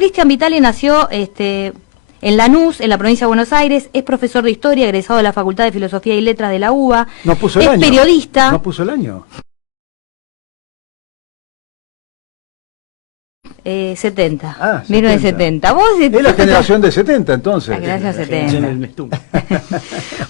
Cristian Vitale nació en Lanús, en la provincia de Buenos Aires, es profesor de historia, egresado de la Facultad de Filosofía y Letras de la UBA. No puso el año. Es periodista. No puso el año. 70. Ah, 1970. ¿Vos? Es la generación de 70, entonces. La generación 70.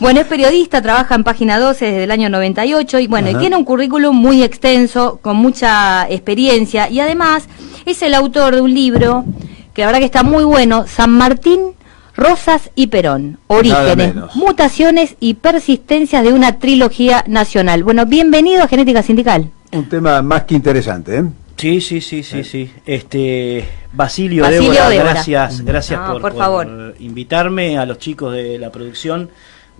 Bueno, es periodista, trabaja en Página 12 desde el año 98 y bueno, y tiene un currículum muy extenso, con mucha experiencia, y además es el autor de un libro que la verdad que está muy bueno, San Martín, Rosas y Perón, orígenes, mutaciones y persistencias de una trilogía nacional. Bueno, bienvenido a Genética Sindical. Un tema más que interesante, ¿eh? Sí. Basilio Débora, gracias por invitarme, a los chicos de la producción,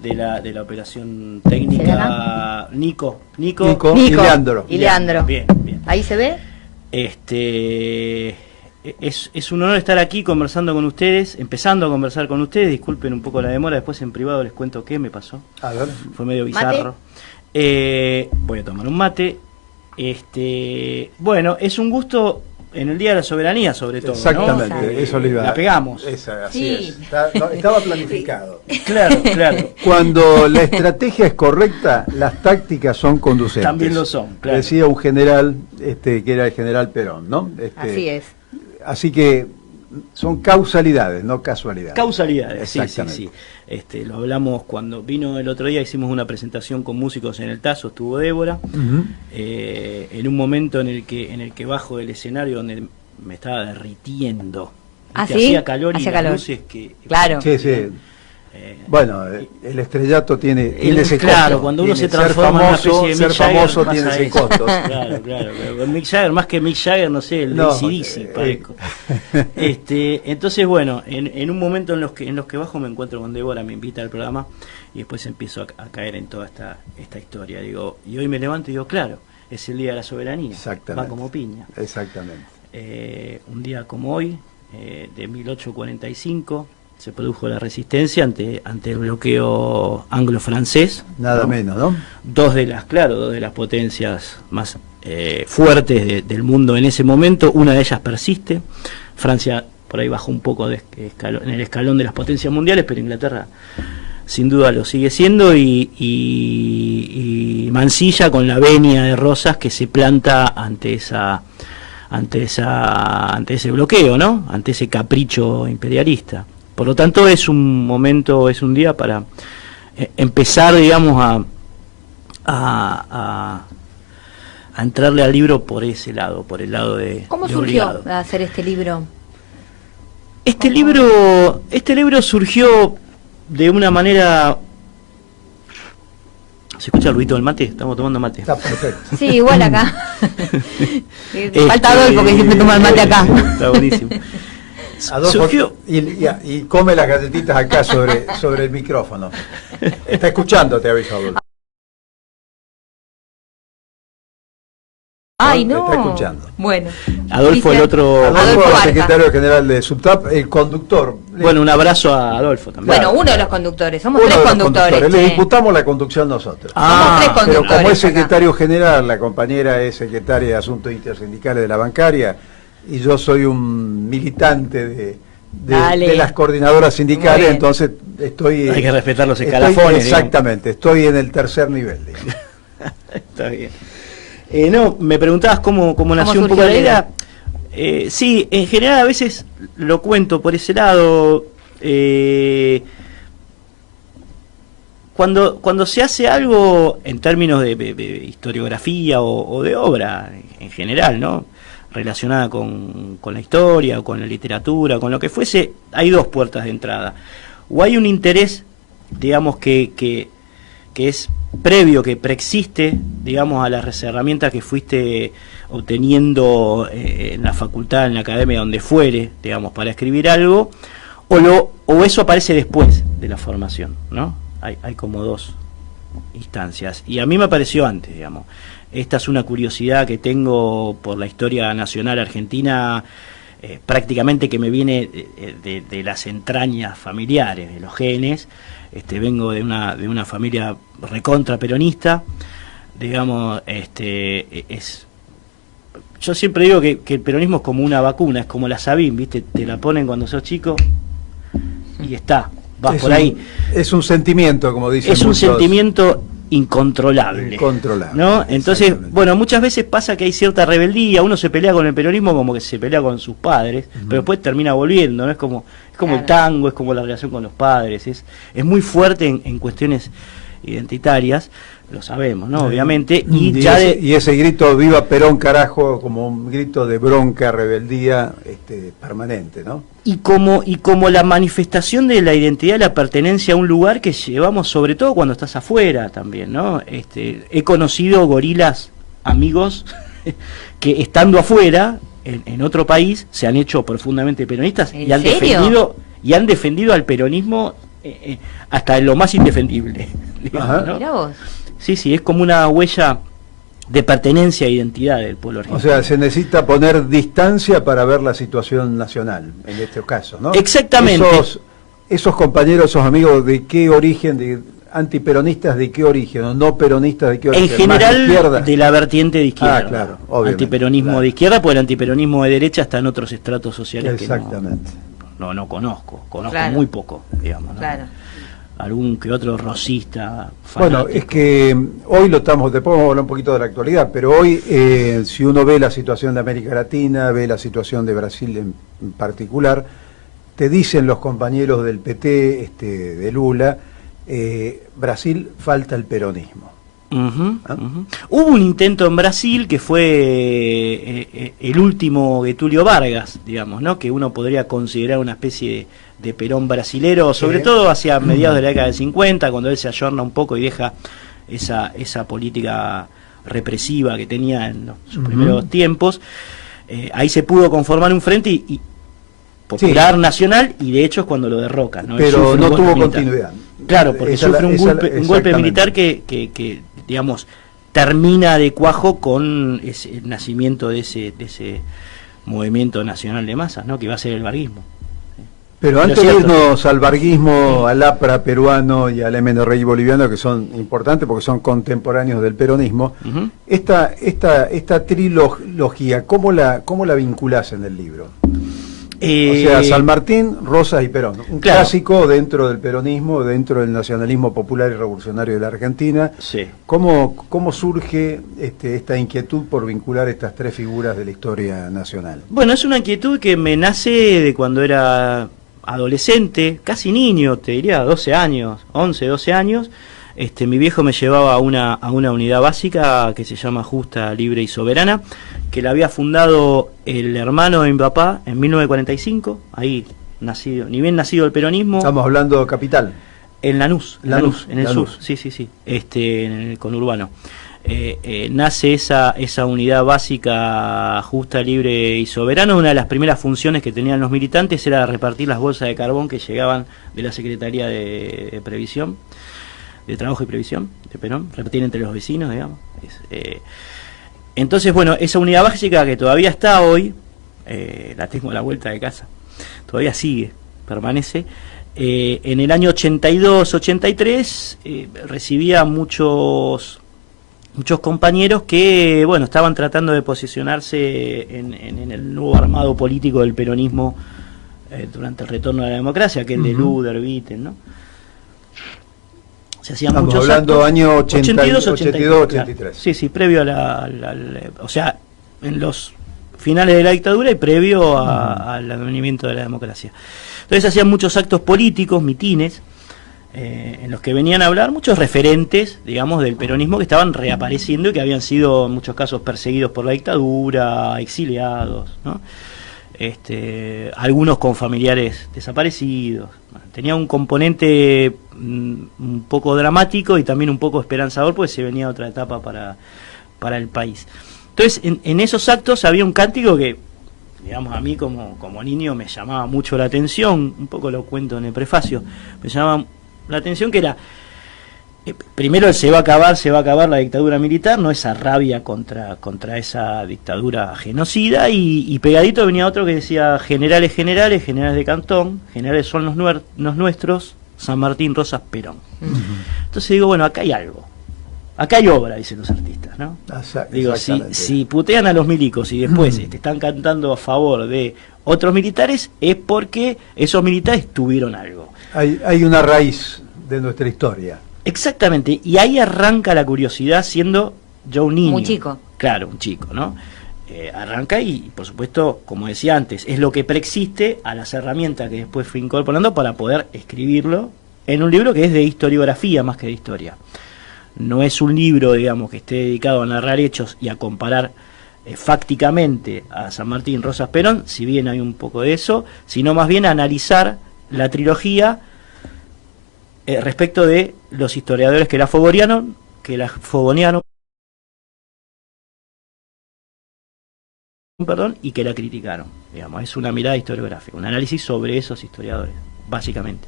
de la operación técnica, Nico y Leandro. Bien. ¿Ahí se ve? Es un honor estar aquí conversando con ustedes, empezando a conversar con ustedes. Disculpen un poco la demora, después en privado les cuento qué me pasó. A ver. Fue medio bizarro. Voy a tomar un mate. Bueno, es un gusto en el Día de la Soberanía, sobre todo. Exactamente, ¿no? Eso le iba a... La pegamos. Así es. Estaba planificado. Claro. Cuando la estrategia es correcta, las tácticas son conducentes. También lo son, claro. Decía un general, que era el general Perón, ¿no? Así es. Así que son causalidades, no casualidades. Causalidades, sí. Lo hablamos cuando vino el otro día, hicimos una presentación con músicos en el Tazo, estuvo Débora, en un momento en el que bajo del escenario donde me estaba derritiendo. ¿Sí? Hacía calor y las luces que... Claro. Sí. Bueno, el estrellato tiene ese costo. Claro, cuando uno se transforma en una especie de Mick Jagger, famoso tiene ese costo. Claro. Con Mick Jagger, más que Mick Jagger, no sé, el AC/DC parezco. Entonces, bueno, en un momento en los que bajo me encuentro con Débora, me invita al programa y después empiezo a caer en toda esta historia. Digo, y hoy me levanto y digo, claro, es el Día de la Soberanía. Exactamente. Va como piña. Exactamente. Un día como hoy, de 1845... se produjo la resistencia ante el bloqueo anglo-francés. Nada menos, ¿no? Dos de las potencias más fuertes del mundo en ese momento. Una de ellas persiste. Francia por ahí bajó un poco en el escalón de las potencias mundiales, pero Inglaterra sin duda lo sigue siendo, y Mansilla con la venia de Rosas que se planta ante ese bloqueo, ¿no? Ante ese capricho imperialista. Por lo tanto, es un día para empezar, digamos, a entrarle al libro por ese lado, por el lado de... ¿Cómo surgió hacer este libro? Este libro surgió de una manera... ¿Se escucha el ruido del mate? Estamos tomando mate. Está perfecto. Sí, igual acá. Falta Adolfo, que siempre toma el mate acá. Está buenísimo. Adolfo, y come las galletitas acá sobre el micrófono. Está escuchando, te aviso, Adolfo. Ay, no. Está escuchando. Bueno. Adolfo, el secretario general de Subtap, el conductor. Bueno, un abrazo a Adolfo también. Bueno, uno de los conductores, somos tres conductores. Le disputamos la conducción nosotros. Somos tres conductores. Pero como es secretario general, la compañera es secretaria de Asuntos Intersindicales de la Bancaria, y yo soy un militante de las coordinadoras sindicales, entonces hay que respetar los escalafones. Exactamente, estoy en el tercer nivel. Está bien. No, me preguntabas cómo nació un poco la idea. Sí, en general a veces lo cuento por ese lado. Cuando se hace algo en términos de historiografía o de obra en general, ¿no?, relacionada con la historia o con la literatura, con lo que fuese, hay dos puertas de entrada. O hay un interés, digamos, que es previo, que preexiste, digamos, a las herramientas que fuiste obteniendo en la facultad, en la academia, donde fuere, digamos, para escribir algo, o eso aparece después de la formación, ¿no? Hay como dos instancias. Y a mí me apareció antes, digamos. Esta es una curiosidad que tengo por la historia nacional argentina, prácticamente que me viene de las entrañas familiares, de los genes. Vengo de una familia recontra peronista, digamos, yo siempre digo que el peronismo es como una vacuna, es como la Sabin, ¿viste? Te la ponen cuando sos chico y está, vas por ahí. Es un sentimiento, como dicen muchos. Es un sentimiento incontrolable, ¿no? Entonces, bueno, muchas veces pasa que hay cierta rebeldía, uno se pelea con el peronismo como que se pelea con sus padres, pero después termina volviendo, ¿no? Es como el tango, es como la relación con los padres, es muy fuerte en cuestiones identitarias, lo sabemos, ¿no? Obviamente, y ese grito "viva Perón, carajo", como un grito de bronca, rebeldía, permanente, ¿no? Y como la manifestación de la identidad, la pertenencia a un lugar que llevamos, sobre todo cuando estás afuera también, ¿no? He conocido gorilas, amigos, que estando afuera, en otro país, se han hecho profundamente peronistas y han defendido al peronismo hasta en lo más indefendible. Digamos, ¿no? Mirá vos. Sí, es como una huella de pertenencia e identidad del pueblo argentino. O sea, se necesita poner distancia para ver la situación nacional, en este caso, ¿no? Exactamente. Esos compañeros, esos amigos, ¿de qué origen? ¿De antiperonistas de qué origen? ¿O no peronistas de qué origen? En general, de la vertiente de izquierda. Ah, claro, obviamente. Antiperonismo de izquierda, porque el antiperonismo de derecha está en otros estratos sociales. Exactamente. Que no conozco claro. Muy poco, digamos, ¿no? Claro. Algún que otro rosista fanático. Bueno, es que hoy después vamos a hablar un poquito de la actualidad, pero hoy si uno ve la situación de América Latina, ve la situación de Brasil en particular, te dicen los compañeros del PT, de Lula, Brasil falta el peronismo. Hubo un intento en Brasil que fue el último Getúlio Vargas, digamos, ¿no? Que uno podría considerar una especie de Perón brasilero, sobre todo hacia mediados de la década del 50, cuando él se ayorna un poco y deja esa política represiva que tenía en sus primeros tiempos. Ahí se pudo conformar un frente y popular nacional, y de hecho es cuando lo derrocan, ¿no? Pero no tuvo continuidad. Claro, porque sufre un golpe militar que digamos, termina de cuajo con el nacimiento de ese movimiento nacional de masas, ¿no? Que va a ser el varguismo. Pero antes de irnos al varguismo, al APRA peruano y al MNRI boliviano, que son importantes porque son contemporáneos del peronismo, esta trilogía, ¿cómo la vinculás en el libro? O sea, San Martín, Rosas y Perón, un clásico dentro del peronismo, dentro del nacionalismo popular y revolucionario de la Argentina. Sí. ¿Cómo surge esta inquietud por vincular estas tres figuras de la historia nacional? Bueno, es una inquietud que me nace de cuando era adolescente, casi niño, te diría, 12 años, 11, 12 años. Mi viejo me llevaba a una unidad básica que se llama Justa, Libre y Soberana, que la había fundado el hermano de mi papá en 1945, ahí nacido, ni bien nacido el peronismo. Estamos hablando de capital. En Lanús, en el sur, sí, en el conurbano. Nace esa unidad básica Justa, Libre y Soberana. Una de las primeras funciones que tenían los militantes era repartir las bolsas de carbón que llegaban de la Secretaría de Previsión, de Trabajo y Previsión de Perón, repartir entre los vecinos, digamos. Entonces, bueno, esa unidad básica que todavía está hoy, la tengo a la vuelta de casa, todavía sigue, permanece. En el año 82-83 recibía muchos compañeros que, bueno, estaban tratando de posicionarse en el nuevo armado político del peronismo durante el retorno a la democracia, que es el de Luder, Witten, ¿no? Se hacían Estamos muchos hablando actos. año 82-83. Sí, previo o sea, en los finales de la dictadura y previo al advenimiento de la democracia. Entonces hacían muchos actos políticos, mitines, en los que venían a hablar muchos referentes, digamos, del peronismo que estaban reapareciendo y que habían sido en muchos casos perseguidos por la dictadura, exiliados, ¿no? Algunos con familiares desaparecidos. Bueno, tenía un componente un poco dramático y también un poco esperanzador, porque se venía otra etapa para el país. Entonces, en esos actos había un cántico que, digamos, a mí como niño me llamaba mucho la atención, un poco lo cuento en el prefacio, me llamaba la atención, que era, primero, se va a acabar la dictadura militar, no, esa rabia contra esa dictadura genocida, y pegadito venía otro que decía: generales de cantón, generales son los nuestros, San Martín, Rosas, Perón. Entonces digo, bueno, acá hay algo, acá hay obra, dicen los artistas, ¿no? Digo, si putean a los milicos y después están cantando a favor de otros militares, es porque esos militares tuvieron algo. Hay una raíz de nuestra historia. Exactamente, y ahí arranca la curiosidad siendo yo un niño. Muy chico. Claro, un chico, ¿no? Arranca y, por supuesto, como decía antes, es lo que preexiste a las herramientas que después fui incorporando para poder escribirlo en un libro que es de historiografía más que de historia. No es un libro, digamos, que esté dedicado a narrar hechos y a comparar fácticamente a San Martín, Rosas, Perón, si bien hay un poco de eso, sino más bien a analizar la trilogía respecto de los historiadores que la fogonearon, y que la criticaron. Digamos, es una mirada historiográfica, un análisis sobre esos historiadores, básicamente.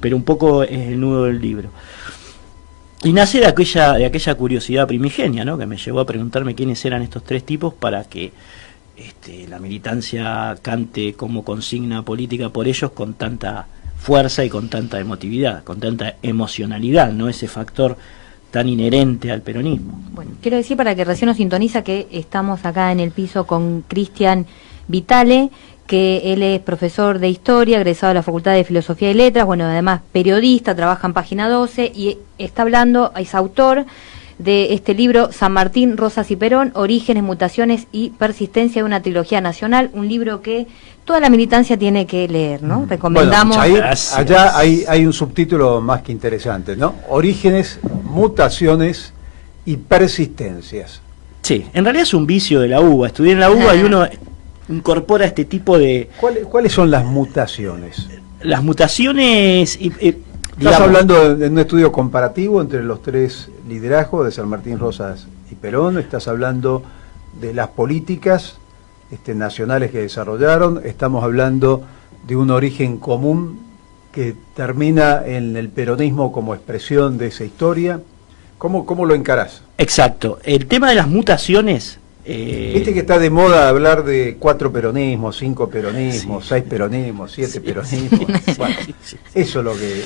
Pero un poco es el nudo del libro. Y nace de aquella curiosidad primigenia, ¿no? Que me llevó a preguntarme quiénes eran estos tres tipos para que la militancia cante como consigna política por ellos con tanta fuerza y con tanta emotividad, con tanta emocionalidad, ¿no? Ese factor tan inherente al peronismo. Bueno, quiero decir, para que recién nos sintoniza, que estamos acá en el piso con Cristian Vitale, que él es profesor de Historia, egresado de la Facultad de Filosofía y Letras, bueno, además periodista, trabaja en Página 12 y está hablando, es autor de este libro San Martín, Rosas y Perón, Orígenes, Mutaciones y Persistencia de una trilogía nacional, un libro que toda la militancia tiene que leer, ¿no? Recomendamos. Bueno, allá hay un subtítulo más que interesante, ¿no? Orígenes, mutaciones y persistencias. Sí, en realidad es un vicio de la UBA. Estudié en la UBA y uno incorpora este tipo de... ¿Cuáles son las mutaciones? Las mutaciones... ¿Estás hablando de un estudio comparativo entre los tres liderazgos de San Martín, Rosas y Perón? ¿Estás hablando de las políticas nacionales que desarrollaron? ¿Estamos hablando de un origen común que termina en el peronismo como expresión de esa historia? ¿Cómo lo encarás? Exacto. El tema de las mutaciones... Viste que está de moda hablar de 4 peronismos, 5 peronismos, 6 peronismos, 7 peronismos. Bueno, eso es lo que...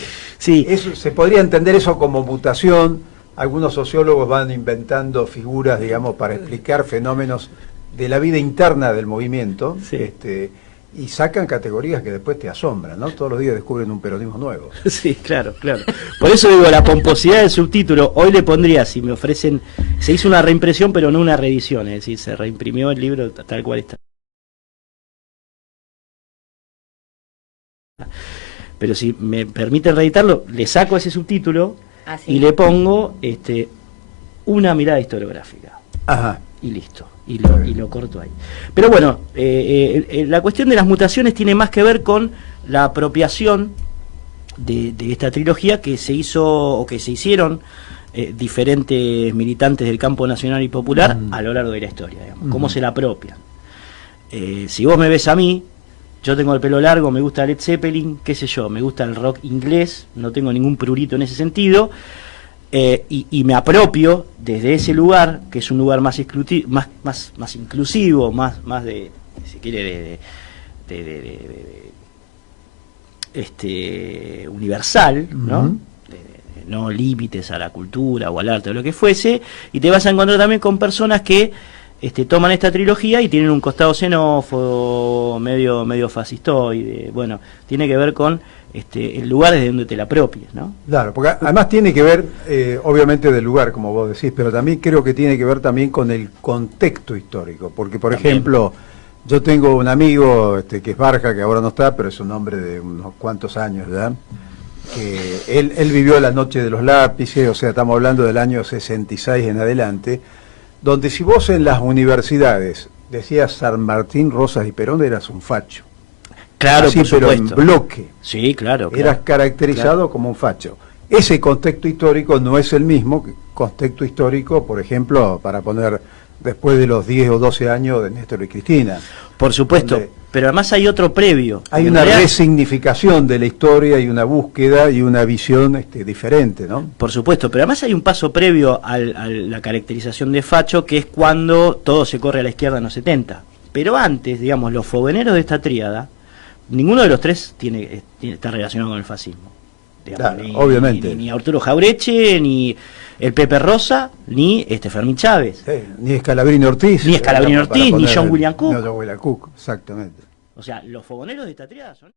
Eso, se podría entender eso como mutación. Algunos sociólogos van inventando figuras, digamos, para explicar fenómenos de la vida interna del movimiento, y sacan categorías que después te asombran, ¿no? Todos los días descubren un peronismo nuevo. Sí, claro. Por eso digo, la pomposidad del subtítulo, hoy le pondría, si me ofrecen, se hizo una reimpresión pero no una reedición, es decir, se reimprimió el libro tal cual está. Pero si me permiten reeditarlo, le saco ese subtítulo y le pongo una mirada historiográfica. Ajá. Y listo. Y lo corto ahí. Pero bueno, la cuestión de las mutaciones tiene más que ver con la apropiación de esta trilogía que se hizo o que se hicieron diferentes militantes del campo nacional y popular a lo largo de la historia, digamos, cómo se la apropian. Si vos me ves a mí, yo tengo el pelo largo, me gusta Led Zeppelin, qué sé yo, me gusta el rock inglés, no tengo ningún prurito en ese sentido. Y me apropio desde ese lugar, que es un lugar más inclusivo, más de, si quiere, universal, ¿no? No límites a la cultura o al arte o lo que fuese, y te vas a encontrar también con personas que toman esta trilogía y tienen un costado xenófobo, medio fascistoide. Bueno, tiene que ver con el lugar desde donde te la apropies, ¿no? Claro, porque además tiene que ver, obviamente, del lugar, como vos decís, pero también creo que tiene que ver también con el contexto histórico, porque, por ejemplo, yo tengo un amigo que es Barja, que ahora no está, pero es un hombre de unos cuantos años ya, que él vivió la noche de los lápices, o sea, estamos hablando del año 66 en adelante, donde si vos en las universidades decías San Martín, Rosas y Perón, eras un facho. Claro, así, pero en bloque. Sí, claro. Eras caracterizado como un facho. Ese contexto histórico no es el mismo que contexto histórico, por ejemplo, para poner después de los 10 o 12 años de Néstor y Cristina. Por supuesto, pero además hay otro previo. Hay una resignificación de la historia y una búsqueda y una visión diferente, ¿no? Por supuesto, pero además hay un paso previo a la caracterización de facho, que es cuando todo se corre a la izquierda en los 70. Pero antes, digamos, los fogoneros de esta tríada, ninguno de los tres está relacionado con el fascismo. digamos, claro, obviamente. Ni Arturo Jaureche, ni el Pepe Rosa, ni Fermín Chávez. Sí, ni Scalabrini Ortiz. Ni Scalabrini Ortiz, ni John William Cook. No, John William Cook, exactamente. O sea, los fogoneros de esta triada son...